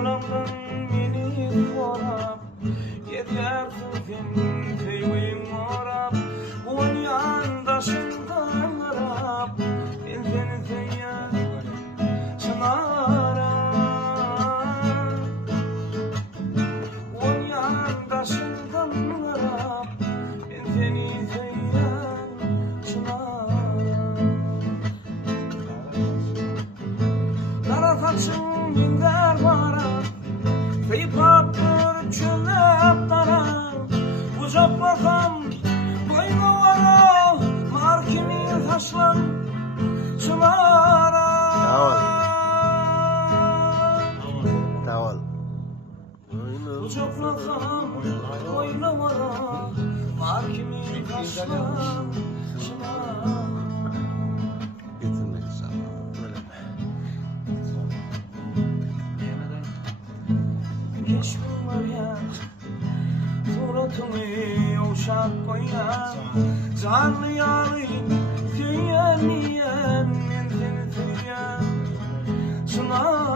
Yalandan beni yorap gidersin senin teyvin orap on yandaşından arap ben seni seyyar çınarım on yandaşından arap ben seni seyyar çınarım kara saçın binler bana Seypap bir çölep dara Ucaplasam boynu vara Markimi taşlan çınara Tavol. Ucaplasam boynu vara Markimi taşlan çınara Getirmek inşallah. Keşfim var ya suratını yumuşak koyan canlı yarim söyleyen ben seni söyleyen şuna